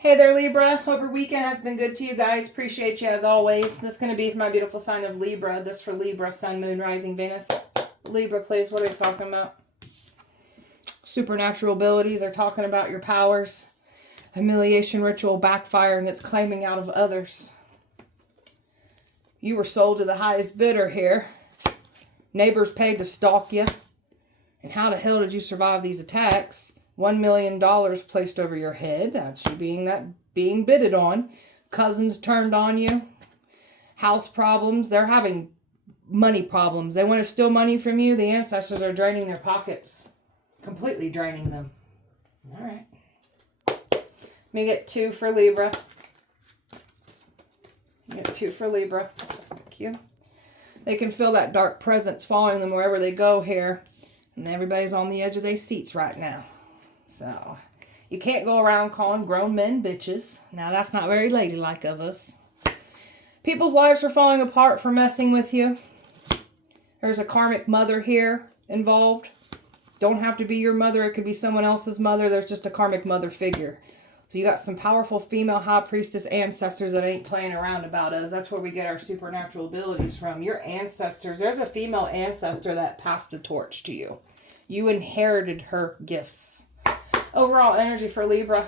Hey there, Libra. Hope your weekend has been good to you guys. Appreciate you as always. This is going to be for my beautiful sign of Libra. This for Libra, Sun, Moon, Rising, Venus. Libra, please, what are we talking about? Supernatural abilities. They're talking about your powers. Humiliation, ritual, backfire, and it's claiming out of others. You were sold to the highest bidder here. Neighbors paid to stalk you. And how the hell did you survive these attacks? $1 million placed over your head. That's you being bidded on. Cousins turned on you. House problems. They're having money problems. They want to steal money from you. The ancestors are draining their pockets. Completely draining them. All right. Let me get 2 for Libra. Get 2 for Libra. Thank you. They can feel that dark presence following them wherever they go here. And everybody's on the edge of their seats right now. So, you can't go around calling grown men bitches. Now, that's not very ladylike of us. People's lives are falling apart for messing with you. There's a karmic mother here involved. Don't have to be your mother. It could be someone else's mother. There's just a karmic mother figure. So, you got some powerful female high priestess ancestors that ain't playing around about us. That's where we get our supernatural abilities from. Your ancestors. There's a female ancestor that passed the torch to you. You inherited her gifts. Overall energy for Libra.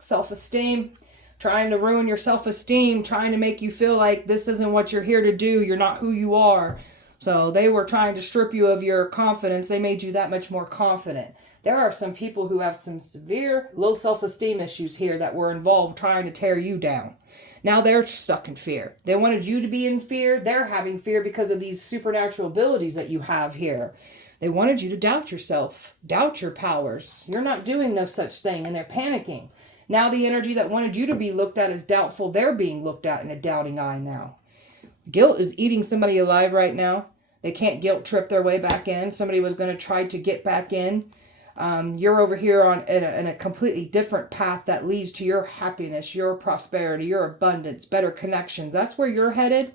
Self-esteem. Trying to ruin your self-esteem. Trying to make you feel like this isn't what you're here to do. You're not who you are. So they were trying to strip you of your confidence. They made you that much more confident. There are some people who have some severe low self-esteem issues here that were involved trying to tear you down. Now they're stuck in fear. They wanted you to be in fear. They're having fear because of these supernatural abilities that you have here. They wanted you to doubt yourself, doubt your powers. You're not doing no such thing, and they're panicking. Now the energy that wanted you to be looked at as doubtful, they're being looked at in a doubting eye now. Guilt is eating somebody alive right now. They can't guilt trip their way back in. Somebody was going to try to get back in. You're over here in a completely different path that leads to your happiness, your prosperity, your abundance, better connections. That's where you're headed.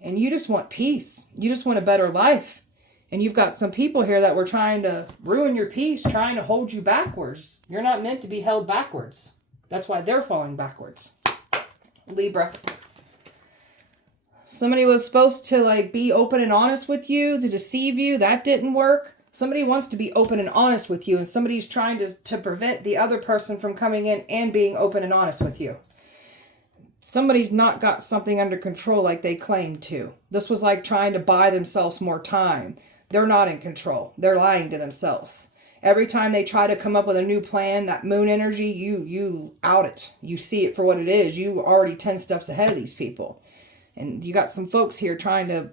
And you just want peace. You just want a better life. And you've got some people here that were trying to ruin your peace, trying to hold you backwards. You're not meant to be held backwards. That's why they're falling backwards. Libra. Somebody was supposed to be open and honest with you, to deceive you. That didn't work. Somebody wants to be open and honest with you, and somebody's trying to prevent the other person from coming in and being open and honest with you. Somebody's not got something under control like they claimed to. This was like trying to buy themselves more time. They're not in control. They're lying to themselves. Every time they try to come up with a new plan, that moon energy, you out it. You see it for what it is. You already 10 steps ahead of these people. And you got some folks here trying to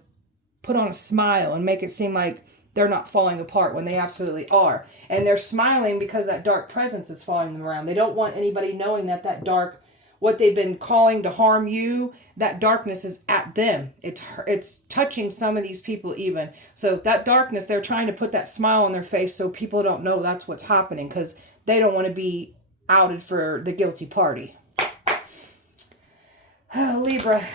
put on a smile and make it seem like they're not falling apart when they absolutely are. And they're smiling because that dark presence is following them around. They don't want anybody knowing that dark, what they've been calling to harm you, that darkness is at them. It's touching some of these people even. So that darkness, they're trying to put that smile on their face so people don't know that's what's happening because they don't want to be outed for the guilty party. Libra.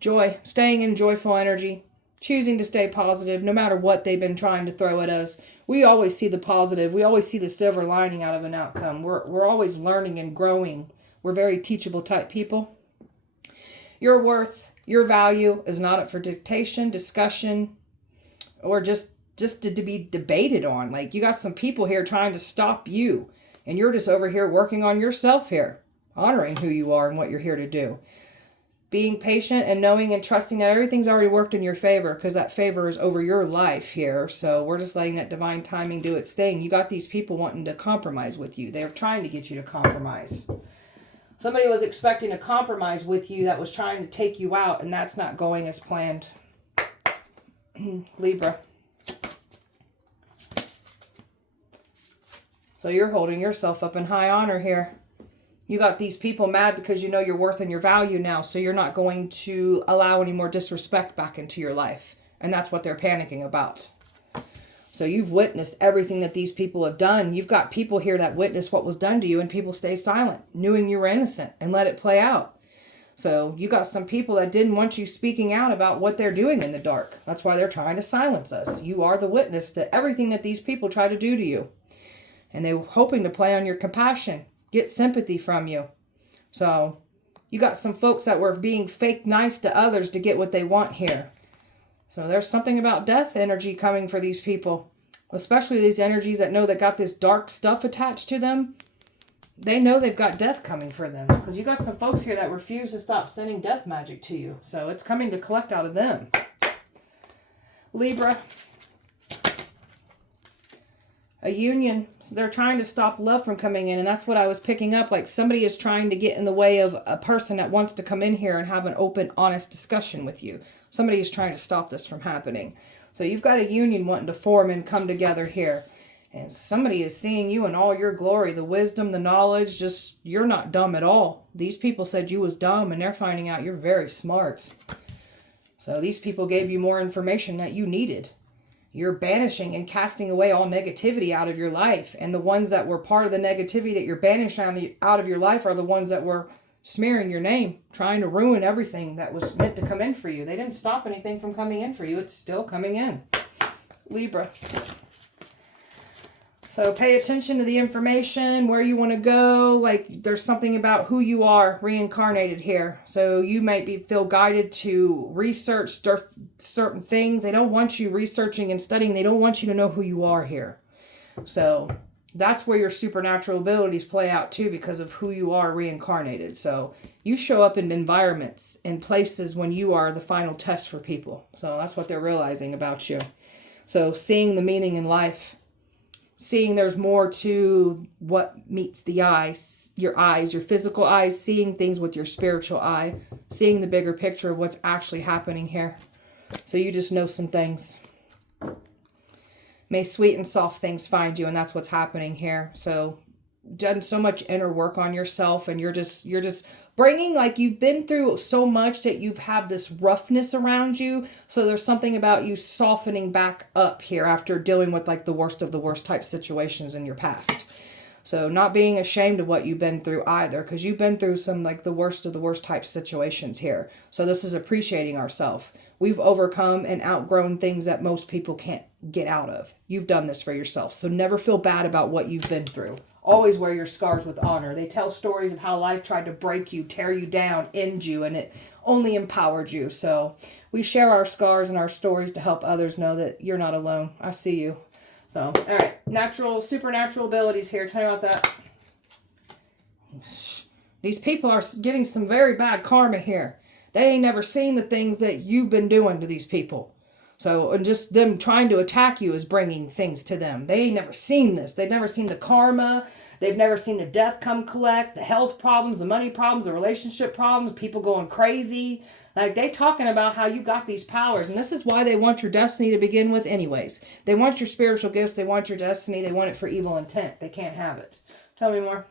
Joy. Staying in joyful energy. Choosing to stay positive no matter what they've been trying to throw at us. We always see the positive. We always see the silver lining out of an outcome. We're always learning and growing. We're very teachable type people. Your worth, your value is not up for dictation, discussion, or just to be debated on. Like you got some people here trying to stop you, and you're just over here working on yourself here, honoring who you are and what you're here to do. Being patient and knowing and trusting that everything's already worked in your favor because that favor is over your life here. So we're just letting that divine timing do its thing. You got these people wanting to compromise with you. They're trying to get you to compromise. Somebody was expecting a compromise with you that was trying to take you out, and that's not going as planned. Libra. So you're holding yourself up in high honor here. You got these people mad because you know your worth and your value now, so you're not going to allow any more disrespect back into your life. And that's what they're panicking about. So you've witnessed everything that these people have done. You've got people here that witnessed what was done to you and people stay silent, knowing you were innocent and let it play out. So you got some people that didn't want you speaking out about what they're doing in the dark. That's why they're trying to silence us. You are the witness to everything that these people try to do to you. And they were hoping to play on your compassion, get sympathy from you. So you got some folks that were being fake nice to others to get what they want here. So there's something about death energy coming for these people, especially these energies that know that got this dark stuff attached to them. They know they've got death coming for them, because you got some folks here that refuse to stop sending death magic to you. So it's coming to collect out of them. Libra. A union. So they're trying to stop love from coming in. And that's what I was picking up. Like somebody is trying to get in the way of a person that wants to come in here and have an open, honest discussion with you. Somebody is trying to stop this from happening. So you've got a union wanting to form and come together here. And somebody is seeing you in all your glory. The wisdom, the knowledge, just you're not dumb at all. These people said you was dumb and they're finding out you're very smart. So these people gave you more information that you needed. You're banishing and casting away all negativity out of your life. And the ones that were part of the negativity that you're banishing out of your life are the ones that were smearing your name, trying to ruin everything that was meant to come in for you. They didn't stop anything from coming in for you. It's still coming in. Libra. So pay attention to the information, where you want to go. Like there's something about who you are reincarnated here. So you might feel guided to research certain things. They don't want you researching and studying. They don't want you to know who you are here. So that's where your supernatural abilities play out too, because of who you are reincarnated. So you show up in environments and places when you are the final test for people. So that's what they're realizing about you. So seeing the meaning in life. Seeing there's more to what meets the eyes, your physical eyes, seeing things with your spiritual eye, seeing the bigger picture of what's actually happening here. So you just know some things. May sweet and soft things find you, and that's what's happening here. So done so much inner work on yourself, and you're just bringing, like you've been through so much that you've had this roughness around you. So there's something about you softening back up here after dealing with like the worst of the worst type situations in your past. So not being ashamed of what you've been through either, because you've been through some like the worst of the worst type situations here. So this is appreciating ourselves. We've overcome and outgrown things that most people can't get out of. You've done this for yourself. So never feel bad about what you've been through. Always wear your scars with honor. They tell stories of how life tried to break you, tear you down, end you, and it only empowered you. So we share our scars and our stories to help others know that you're not alone. I see you. So, all right. Supernatural abilities here. Tell me about that. These people are getting some very bad karma here. They ain't never seen the things that you've been doing to these people. So, and just them trying to attack you is bringing things to them. They ain't never seen this. They've never seen the karma. They've never seen the death come collect, the health problems, the money problems, the relationship problems, people going crazy. Like, they talking about how you got these powers. And this is why they want your destiny to begin with anyways. They want your spiritual gifts. They want your destiny. They want it for evil intent. They can't have it. Tell me more.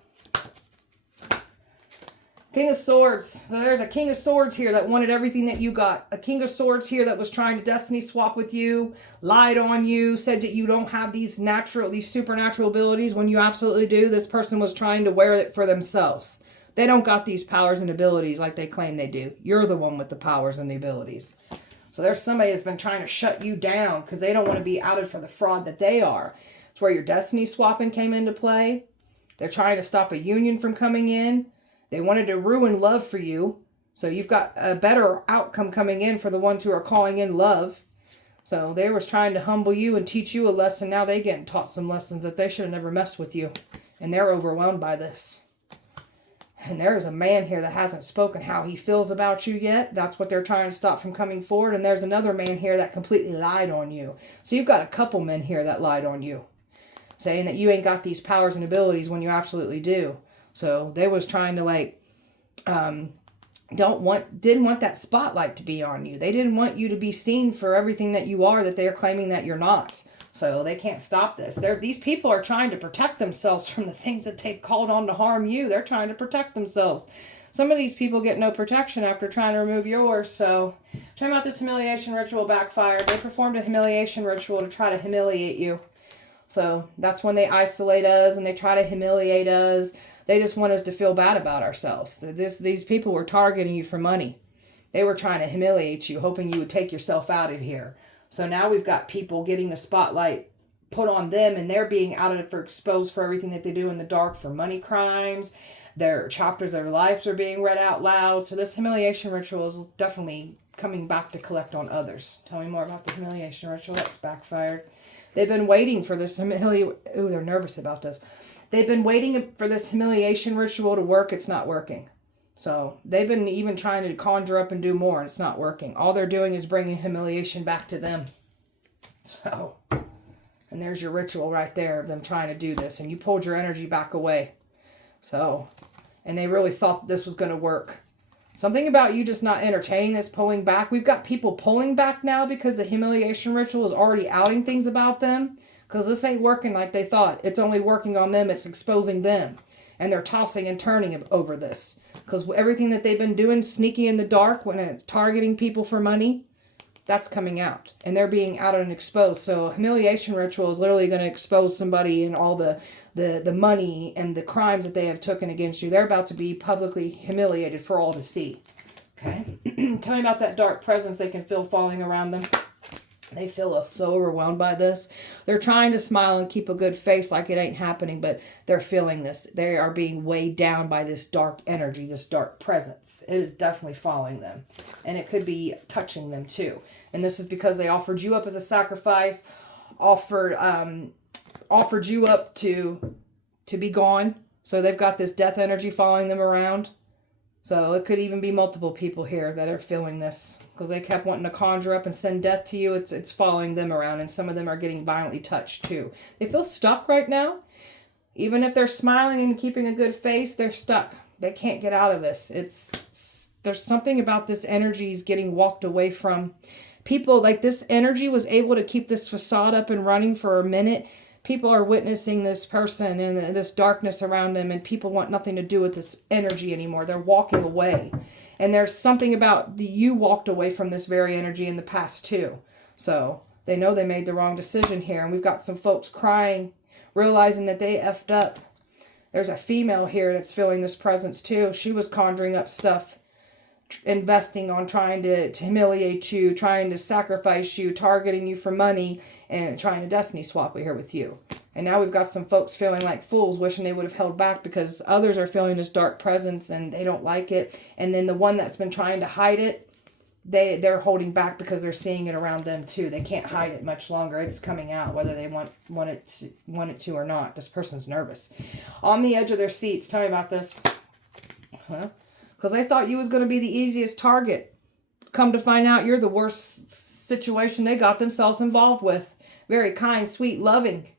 King of Swords. So there's a King of Swords here that wanted everything that you got. A King of Swords here that was trying to destiny swap with you, lied on you, said that you don't have these supernatural abilities when you absolutely do. This person was trying to wear it for themselves. They don't got these powers and abilities like they claim they do. You're the one with the powers and the abilities. So there's somebody that's been trying to shut you down because they don't want to be outed for the fraud that they are. It's where your destiny swapping came into play. They're trying to stop a union from coming in. They wanted to ruin love for you. So you've got a better outcome coming in for the ones who are calling in love. So they was trying to humble you and teach you a lesson. Now they getting taught some lessons that they should have never messed with you. And they're overwhelmed by this. And there's a man here that hasn't spoken how he feels about you yet. That's what they're trying to stop from coming forward. And there's another man here that completely lied on you. So you've got a couple men here that lied on you, saying that you ain't got these powers and abilities when you absolutely do. So they was trying to didn't want that spotlight to be on you. They didn't want you to be seen for everything that you are that they are claiming that you're not. So they can't stop this. These people are trying to protect themselves from the things that they've called on to harm you. They're trying to protect themselves. Some of these people get no protection after trying to remove yours. So talking about this humiliation ritual backfired. They performed a humiliation ritual to try to humiliate you. So that's when they isolate us and they try to humiliate us. They just want us to feel bad about ourselves. These people were targeting you for money. They were trying to humiliate you, hoping you would take yourself out of here. So now we've got people getting the spotlight put on them, and they're being outed for exposed for everything that they do in the dark, for money crimes. Their chapters of their lives are being read out loud. So this humiliation ritual is definitely coming back to collect on others. Tell me more about the humiliation ritual. That's backfired. They've been waiting for this humiliation. Ooh, they're nervous about this. They've been waiting for this humiliation ritual to work. It's not working. So they've been even trying to conjure up and do more, and it's not working. All they're doing is bringing humiliation back to them. So, and there's your ritual right there of them trying to do this, and you pulled your energy back away. So, and they really thought this was going to work. Something about you just not entertaining this, pulling back. We've got people pulling back now because the humiliation ritual is already outing things about them. Because this ain't working like they thought. It's only working on them. It's exposing them. And they're tossing and turning over this. Because everything that they've been doing, sneaky in the dark, when targeting people for money, that's coming out. And they're being outed and exposed. So a humiliation ritual is literally going to expose somebody and all the money and the crimes that they have taken against you. They're about to be publicly humiliated for all to see. Okay? Tell me about that dark presence they can feel falling around them. They feel so overwhelmed by this. They're trying to smile and keep a good face like it ain't happening, but they're feeling this. They are being weighed down by this dark energy, this dark presence. It is definitely following them. And it could be touching them too. And this is because they offered you up as a sacrifice, offered you up to be gone. So they've got this death energy following them around. So it could even be multiple people here that are feeling this. Because they kept wanting to conjure up and send death to you. It's following them around. And some of them are getting violently touched too. They feel stuck right now. Even if they're smiling and keeping a good face, they're stuck. They can't get out of this. There's something about this energy is getting walked away from. People, like this energy was able to keep this facade up and running for a minute. People are witnessing this person and this darkness around them, and people want nothing to do with this energy anymore. They're walking away. And there's something about you walked away from this very energy in the past too. So they know they made the wrong decision here. And we've got some folks crying, realizing that they effed up. There's a female here that's feeling this presence too. She was conjuring up stuff, investing on trying to humiliate you, trying to sacrifice you, targeting you for money, and trying to destiny swap here with you. And now we've got some folks feeling like fools, wishing they would have held back because others are feeling this dark presence and they don't like it. And then the one that's been trying to hide it, they're holding back because they're seeing it around them too. They can't hide it much longer. It's coming out whether they want it to or not. This person's nervous. On the edge of their seats. Tell me about this. Huh? Because they thought you was going to be the easiest target. Come to find out you're the worst situation they got themselves involved with. Very kind, sweet, loving.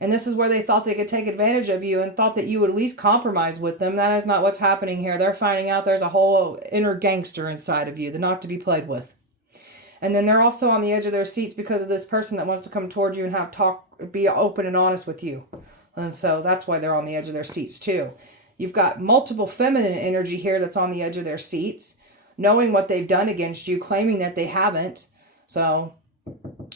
And this is where they thought they could take advantage of you and thought that you would at least compromise with them. That is not what's happening here. They're finding out there's a whole inner gangster inside of you, the not to be played with. And then they're also on the edge of their seats because of this person that wants to come towards you and be open and honest with you. And so that's why they're on the edge of their seats too. You've got multiple feminine energy here that's on the edge of their seats, knowing what they've done against you, claiming that they haven't. So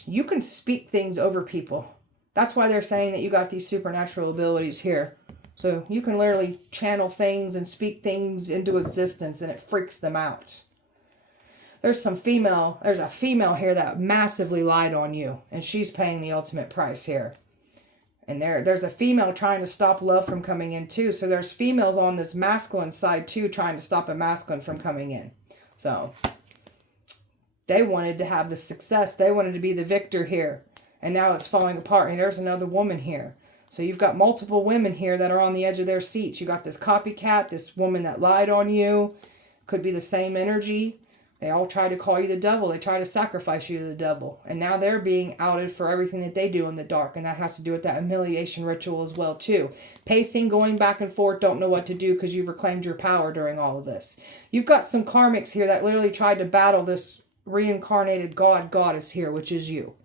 you can speak things over people. That's why they're saying that you got these supernatural abilities here. So you can literally channel things and speak things into existence, and it freaks them out. There's a female here that massively lied on you, and she's paying the ultimate price here. And there's a female trying to stop love from coming in too. So there's females on this masculine side too trying to stop a masculine from coming in. So they wanted to have the success. They wanted to be the victor here. And now it's falling apart. And there's another woman here. So you've got multiple women here that are on the edge of their seats. You got this copycat, this woman that lied on you. Could be the same energy. They all try to call you the devil. They try to sacrifice you to the devil. And now they're being outed for everything that they do in the dark. And that has to do with that humiliation ritual as well too. Pacing, going back and forth, don't know what to do because you've reclaimed your power during all of this. You've got some karmics here that literally tried to battle this reincarnated goddess here, which is you.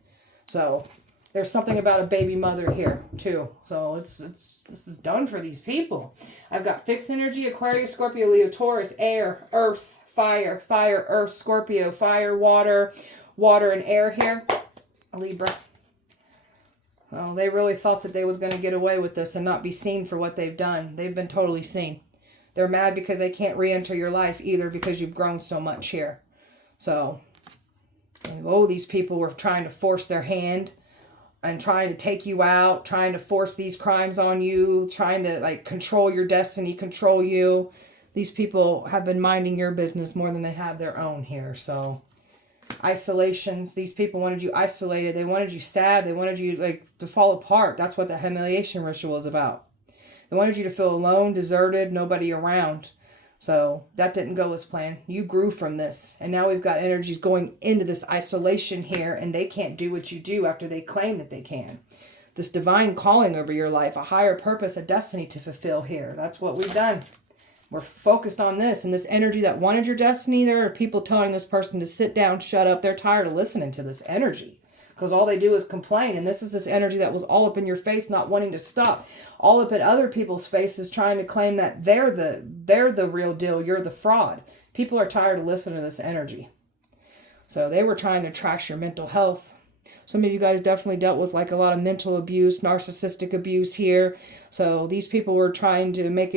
So there's something about a baby mother here too. So this is done for these people. I've got fixed energy, Aquarius, Scorpio, Leo, Taurus, air, earth, fire, earth, Scorpio, fire, water, and air here. Libra. Oh, they really thought that they was going to get away with this and not be seen for what they've done. They've been totally seen. They're mad because they can't re-enter your life either because you've grown so much here. So, these people were trying to force their hand and trying to take you out, trying to force these crimes on you, trying to like control your destiny, control you. These people have been minding your business more than they have their own here. So isolations, these people wanted you isolated. They wanted you sad. They wanted you like to fall apart. That's what the humiliation ritual is about. They wanted you to feel alone, deserted, nobody around. So that didn't go as planned. You grew from this. And now we've got energies going into this isolation here, and they can't do what you do after they claim that they can. This divine calling over your life, a higher purpose, a destiny to fulfill here. That's what we've done. We're focused on this. And this energy that wanted your destiny, there are people telling this person to sit down, shut up. They're tired of listening to this energy, because all they do is complain. And this is this energy that was all up in your face, not wanting to stop. All up in other people's faces, trying to claim that they're the real deal. You're the fraud. People are tired of listening to this energy. So they were trying to trash your mental health. Some of you guys definitely dealt with like a lot of mental abuse, narcissistic abuse here. So these people were trying to make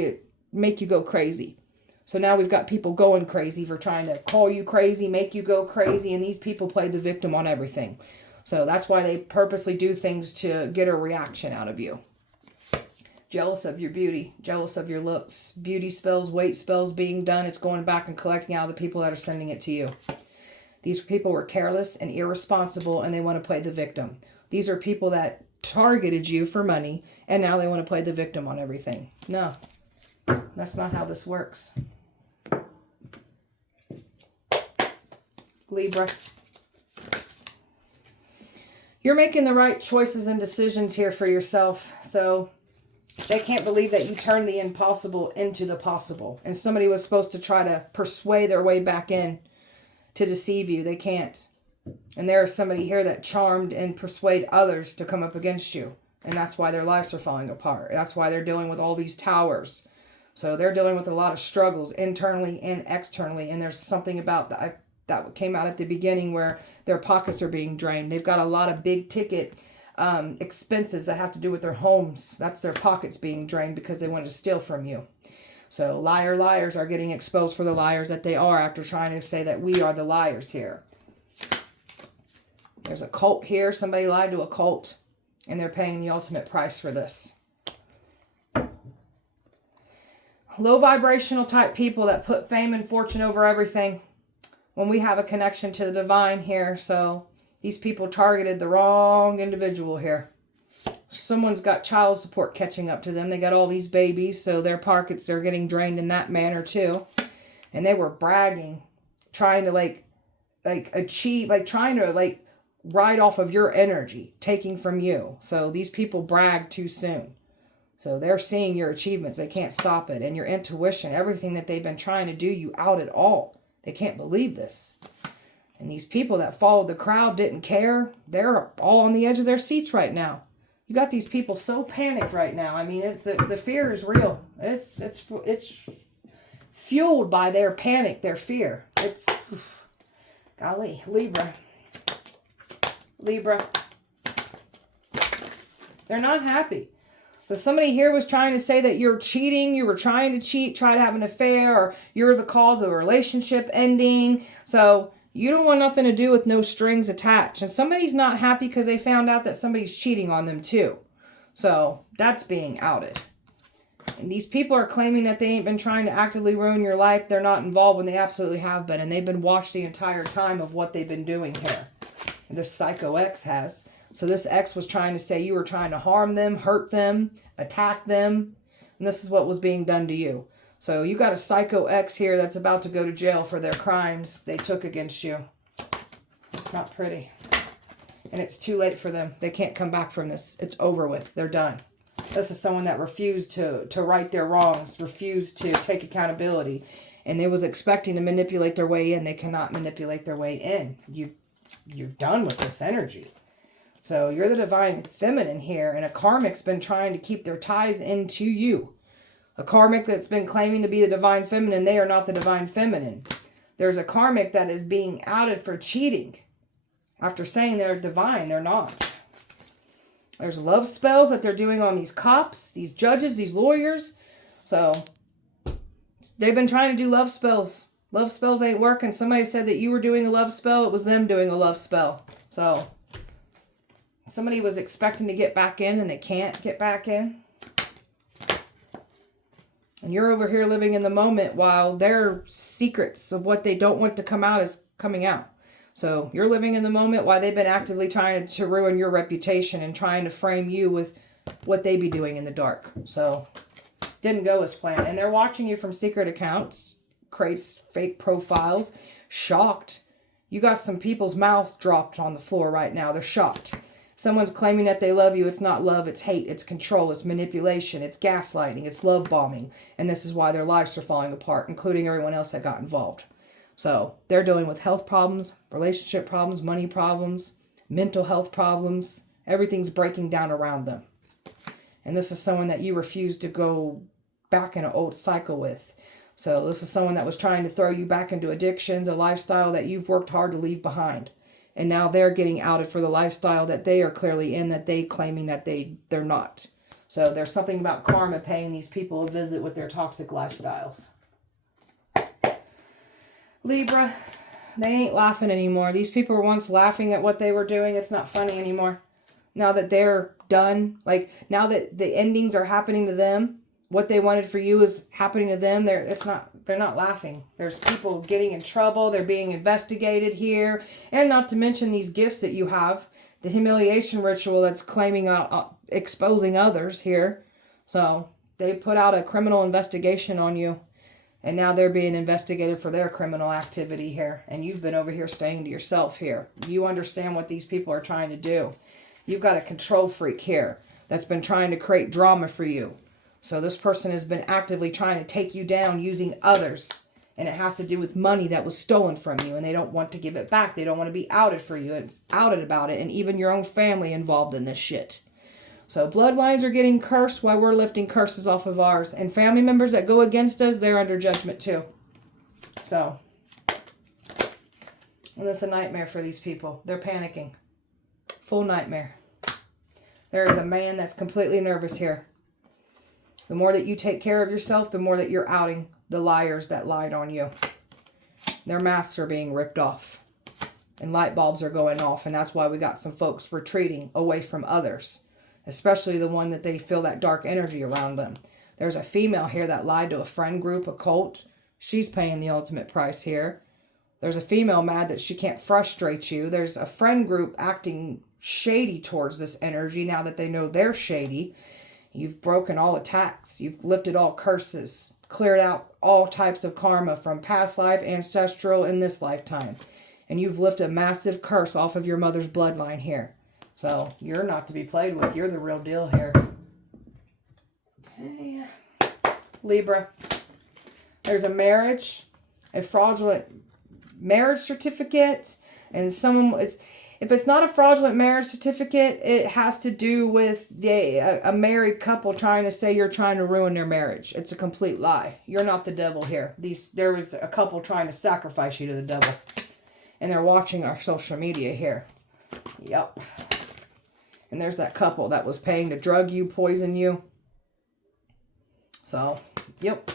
you go crazy. So now we've got people going crazy for trying to call you crazy, make you go crazy. And these people play the victim on everything. So that's why they purposely do things to get a reaction out of you. Jealous of your beauty, jealous of your looks. Beauty spells, weight spells being done. It's going back and collecting out of the people that are sending it to you. These people were careless and irresponsible, and they want to play the victim. These are people that targeted you for money, and now they want to play the victim on everything. No, that's not how this works. Libra. You're making the right choices and decisions here for yourself. So they can't believe that you turned the impossible into the possible. And somebody was supposed to try to persuade their way back in to deceive you. They can't. And there is somebody here that charmed and persuade others to come up against you. And that's why their lives are falling apart. That's why they're dealing with all these towers. So they're dealing with a lot of struggles internally and externally. And there's something about that came out at the beginning where their pockets are being drained. They've got a lot of big ticket expenses that have to do with their homes. That's their pockets being drained because they wanted to steal from you. So liars are getting exposed for the liars that they are after trying to say that we are the liars here. There's a cult here. Somebody lied to a cult, and they're paying the ultimate price for this. Low vibrational type people that put fame and fortune over everything. When we have a connection to the divine here, so these people targeted the wrong individual here. Someone's got child support catching up to them. They got all these babies, so their pockets are getting drained in that manner too. And they were bragging, trying to like achieve, like trying to like ride off of your energy, taking from you. So these people brag too soon. So they're seeing your achievements. They can't stop it. And your intuition, everything that they've been trying to do, you out it all. They can't believe this. And these people that followed the crowd didn't care. They're all on the edge of their seats right now. You got these people so panicked right now. I mean, the fear is real. It's fueled by their panic, their fear. It's, golly, Libra. They're not happy. So somebody here was trying to say that you're cheating, you were trying to cheat, try to have an affair, or you're the cause of a relationship ending. So you don't want nothing to do with no strings attached. And somebody's not happy because they found out that somebody's cheating on them too. So that's being outed. And these people are claiming that they ain't been trying to actively ruin your life. They're not involved when they absolutely have been. And they've been watched the entire time of what they've been doing here. And this psycho ex has. So this ex was trying to say you were trying to harm them, hurt them, attack them. And this is what was being done to you. So you got a psycho ex here that's about to go to jail for their crimes they took against you. It's not pretty. And it's too late for them. They can't come back from this. It's over with. They're done. This is someone that refused to right their wrongs, refused to take accountability. And they was expecting to manipulate their way in. They cannot manipulate their way in. You're done with this energy. So you're the divine feminine here, and a karmic's been trying to keep their ties into you. A karmic that's been claiming to be the divine feminine, they are not the divine feminine. There's a karmic that is being outed for cheating. After saying they're divine, they're not. There's love spells that they're doing on these cops, these judges, these lawyers. So they've been trying to do love spells. Love spells ain't working. Somebody said that you were doing a love spell. It was them doing a love spell. So Somebody was expecting to get back in and they can't get back in. And you're over here living in the moment while their secrets of what they don't want to come out is coming out. So you're living in the moment while they've been actively trying to ruin your reputation and trying to frame you with what they be doing in the dark. So didn't go as planned. And they're watching you from secret accounts, creates fake profiles, shocked. You got some people's mouths dropped on the floor right now. They're shocked. Someone's claiming that they love you. It's not love. It's hate. It's control. It's manipulation. It's gaslighting. It's love bombing. And this is why their lives are falling apart, including everyone else that got involved. So they're dealing with health problems, relationship problems, money problems, mental health problems. Everything's breaking down around them. And this is someone that you refuse to go back in an old cycle with. So this is someone that was trying to throw you back into addictions, a lifestyle that you've worked hard to leave behind. And now they're getting outed for the lifestyle that they are clearly in, that they claiming that they're not. So there's something about karma paying these people a visit with their toxic lifestyles. Libra, they ain't laughing anymore. These people were once laughing at what they were doing. It's not funny anymore. Now that they're done, like now that the endings are happening to them, what they wanted for you is happening to them. They're not laughing. There's people getting in trouble. They're being investigated here. And not to mention these gifts that you have. The humiliation ritual that's claiming exposing others here. So they put out a criminal investigation on you. And now they're being investigated for their criminal activity here. And you've been over here staying to yourself here. You understand what these people are trying to do. You've got a control freak here that's been trying to create drama for you. So this person has been actively trying to take you down using others. And it has to do with money that was stolen from you. And they don't want to give it back. They don't want to be outed for you. It's outed about it. And even your own family involved in this shit. So bloodlines are getting cursed while we're lifting curses off of ours. And family members that go against us, they're under judgment too. So. And it's a nightmare for these people. They're panicking. Full nightmare. There is a man that's completely nervous here. The more that you take care of yourself, the more that you're outing the liars that lied on you. Their masks are being ripped off. And light bulbs are going off. And that's why we got some folks retreating away from others. Especially the one that they feel that dark energy around them. There's a female here that lied to a friend group, a cult. She's paying the ultimate price here. There's a female mad that she can't frustrate you. There's a friend group acting shady towards this energy now that they know they're shady. You've broken all attacks. You've lifted all curses. Cleared out all types of karma from past life, ancestral, in this lifetime. And you've lifted a massive curse off of your mother's bloodline here. So you're not to be played with. You're the real deal here. Okay. Libra. There's a marriage. A fraudulent marriage certificate. And if it's not a fraudulent marriage certificate, it has to do with a married couple trying to say you're trying to ruin their marriage. It's a complete lie. You're not the devil here. There was a couple trying to sacrifice you to the devil. And they're watching our social media here. Yep. And there's that couple that was paying to drug you, poison you. So, yep.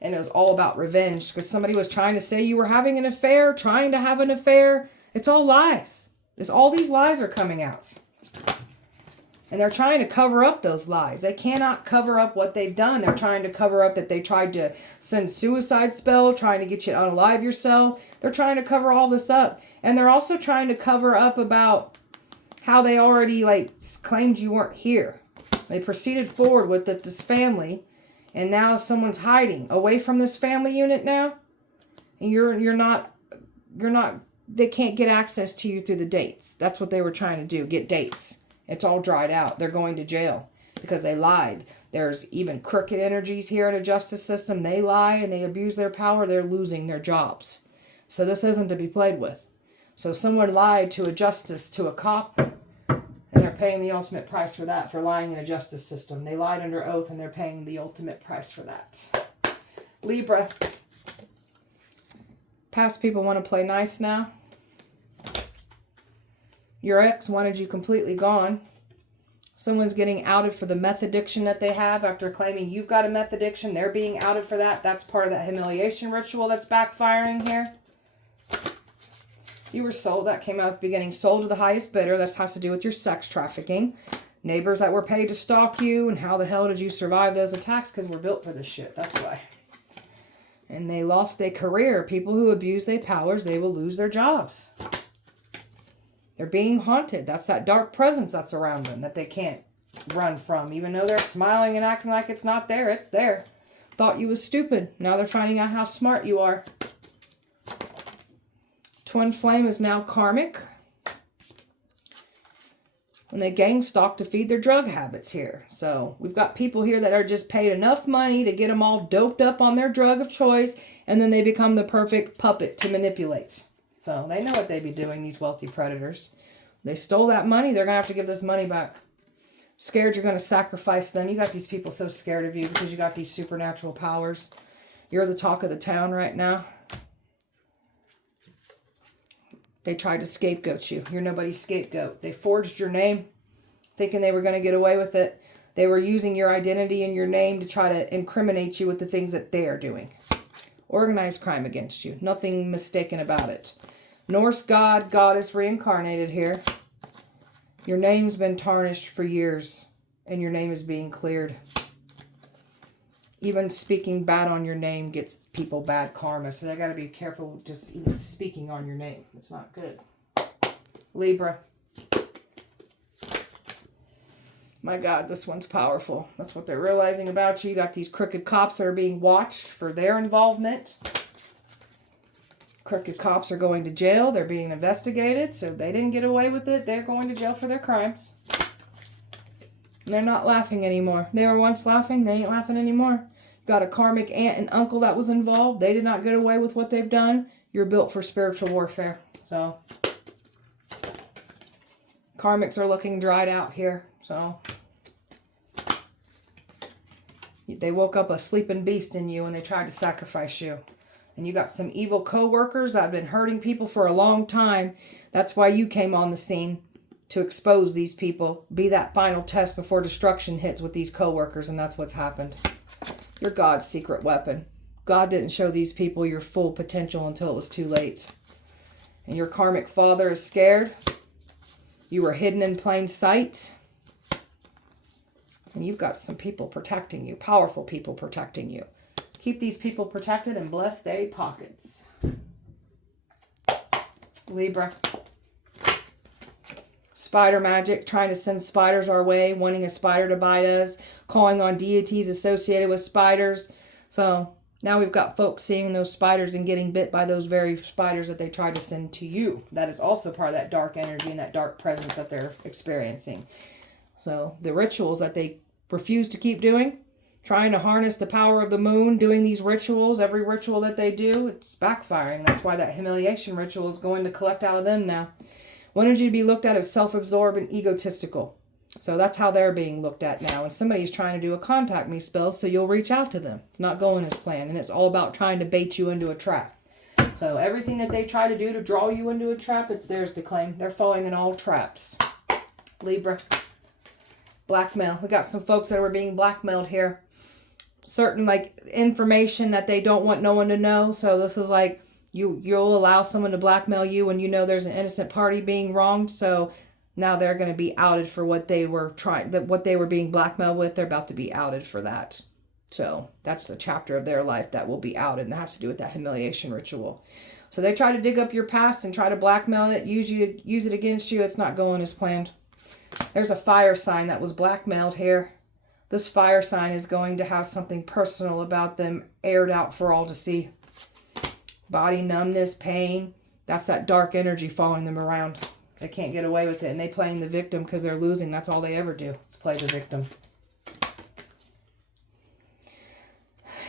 And it was all about revenge because somebody was trying to say you were having an affair, trying to have an affair. It's all lies. All these lies are coming out. And they're trying to cover up those lies. They cannot cover up what they've done. They're trying to cover up that they tried to send suicide spell, trying to get you to unalive yourself. They're trying to cover all this up. And they're also trying to cover up about how they already claimed you weren't here. They proceeded forward with this family. And now someone's hiding away from this family unit now. And you're not, they can't get access to you through the dates. That's what they were trying to do, get dates. It's all dried out. They're going to jail because they lied. There's even crooked energies here in the justice system. They lie and they abuse their power. They're losing their jobs. So this isn't to be played with. So someone lied to a justice, to a cop, and they're paying the ultimate price for that, for lying in a justice system. They lied under oath and they're paying the ultimate price for that. Libra. Past people want to play nice now. Your ex wanted you completely gone. Someone's getting outed for the meth addiction that they have after claiming you've got a meth addiction. They're being outed for that. That's part of that humiliation ritual that's backfiring here. You were sold. That came out at the beginning. Sold to the highest bidder. That has to do with your sex trafficking. Neighbors that were paid to stalk you. And how the hell did you survive those attacks? Because we're built for this shit. That's why. And they lost their career. People who abuse their powers, they will lose their jobs. They're being haunted. That's that dark presence that's around them that they can't run from. Even though they're smiling and acting like it's not there, it's there. Thought you was stupid. Now they're finding out how smart you are. Twin flame is now karmic. And they gang stalk to feed their drug habits here. So we've got people here that are just paid enough money to get them all doped up on their drug of choice. And then they become the perfect puppet to manipulate. So they know what they be doing, these wealthy predators. They stole that money. They're going to have to give this money back. Scared you're going to sacrifice them. You got these people so scared of you because you got these supernatural powers. You're the talk of the town right now. They tried to scapegoat you. You're nobody's scapegoat. They forged your name, thinking they were going to get away with it. They were using your identity and your name to try to incriminate you with the things that they are doing. Organized crime against you. Nothing mistaken about it. Norse god, goddess reincarnated here. Your name's been tarnished for years, and your name is being cleared. Even speaking bad on your name gets people bad karma, so they got to be careful just even speaking on your name. It's not good. Libra. My God, this one's powerful. That's what they're realizing about you. You got these crooked cops that are being watched for their involvement. Crooked cops are going to jail. They're being investigated. So they didn't get away with it. They're going to jail for their crimes. And they're not laughing anymore. They were once laughing. They ain't laughing anymore. Got a karmic aunt and uncle that was involved. They did not get away with what they've done. You're built for spiritual warfare. So karmics are looking dried out here. So they woke up a sleeping beast in you and they tried to sacrifice you. And you got some evil co-workers that have been hurting people for a long time. That's why you came on the scene, to expose these people. Be that final test before destruction hits with these co-workers, and that's what's happened. You're God's secret weapon. God didn't show these people your full potential until it was too late. And your karmic father is scared. You were hidden in plain sight. And you've got some people protecting you, powerful people protecting you. Keep these people protected and bless their pockets. Libra. Spider magic, trying to send spiders our way, wanting a spider to bite us, calling on deities associated with spiders. So now we've got folks seeing those spiders and getting bit by those very spiders that they tried to send to you. That is also part of that dark energy and that dark presence that they're experiencing. So the rituals that they refuse to keep doing, trying to harness the power of the moon, doing these rituals, every ritual that they do, it's backfiring. That's why that humiliation ritual is going to collect out of them now. Wanted you to be looked at as self-absorbed and egotistical. So that's how they're being looked at now. And somebody's trying to do a contact me spell, so you'll reach out to them. It's not going as planned. And it's all about trying to bait you into a trap. So everything that they try to do to draw you into a trap, it's theirs to claim. They're falling in all traps. Libra. Blackmail. We got some folks that were being blackmailed here. Certain information that they don't want no one to know. So this is like, You'll allow someone to blackmail you when you know there's an innocent party being wronged. So now they're going to be outed for what they were being blackmailed with. They're about to be outed for that. So that's the chapter of their life that will be outed, and that has to do with that humiliation ritual. So they try to dig up your past and try to blackmail it, use it against you. It's not going as planned. There's a fire sign that was blackmailed here. This fire sign is going to have something personal about them aired out for all to see. Body numbness, pain. That's that dark energy following them around. They can't get away with it. And they playing the victim because they're losing. That's all they ever do, is play the victim.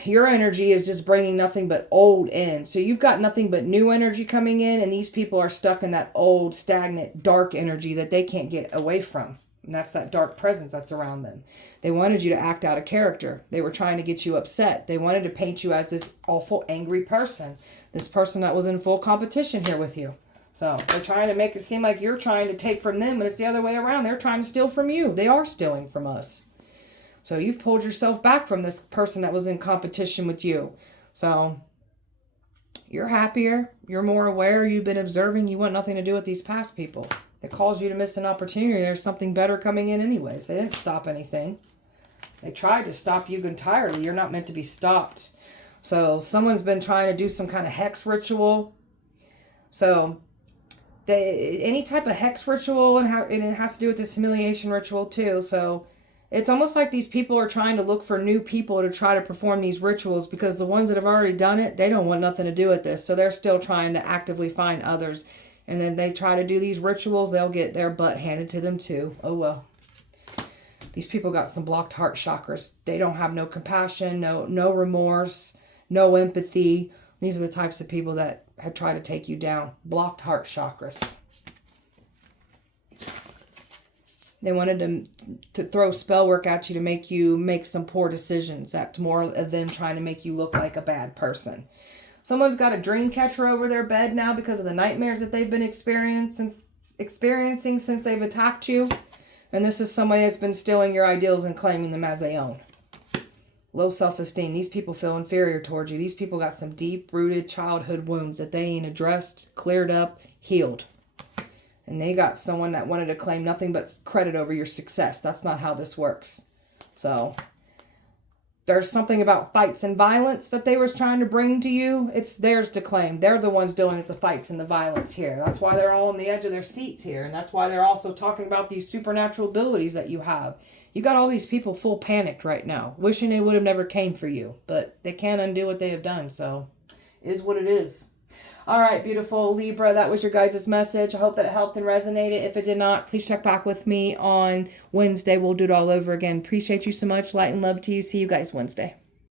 Your energy is just bringing nothing but old in. So you've got nothing but new energy coming in. And these people are stuck in that old, stagnant, dark energy that they can't get away from. And that's that dark presence that's around them. They wanted you to act out of character. They were trying to get you upset. They wanted to paint you as this awful, angry person. This person that was in full competition here with you. So they're trying to make it seem like you're trying to take from them, but it's the other way around. They're trying to steal from you. They are stealing from us. So you've pulled yourself back from this person that was in competition with you. So You're happier. You're more aware. You've been observing. You want nothing to do with these past people. It caused you to miss an opportunity. There's something better coming in anyways. They didn't stop anything. They tried to stop you entirely. You're not meant to be stopped. So someone's been trying to do some kind of hex ritual. So any type of hex ritual, and it has to do with this humiliation ritual too. So it's almost like these people are trying to look for new people to try to perform these rituals, because the ones that have already done it, they don't want nothing to do with this. So they're still trying to actively find others. And then they try to do these rituals, they'll get their butt handed to them too. Oh well. These people got some blocked heart chakras. They don't have no compassion, no remorse, no empathy. These are the types of people that had tried to take you down. Blocked heart chakras. They wanted to throw spell work at you to make you make some poor decisions. That's more of them trying to make you look like a bad person. Someone's got a dream catcher over their bed now because of the nightmares that they've been experiencing since they've attacked you. And this is somebody that's been stealing your ideals and claiming them as they own. Low self-esteem. These people feel inferior towards you. These people got some deep-rooted childhood wounds that they ain't addressed, cleared up, healed. And they got someone that wanted to claim nothing but credit over your success. That's not how this works. So there's something about fights and violence that they was trying to bring to you. It's theirs to claim. They're the ones doing the fights and the violence here. That's why they're all on the edge of their seats here. And that's why they're also talking about these supernatural abilities that you have. You got all these people full panicked right now, wishing they would have never came for you. But they can't undo what they have done. So it is what it is. All right, beautiful Libra, that was your guys' message. I hope that it helped and resonated. If it did not, please check back with me on Wednesday. We'll do it all over again. Appreciate you so much. Light and love to you. See you guys Wednesday.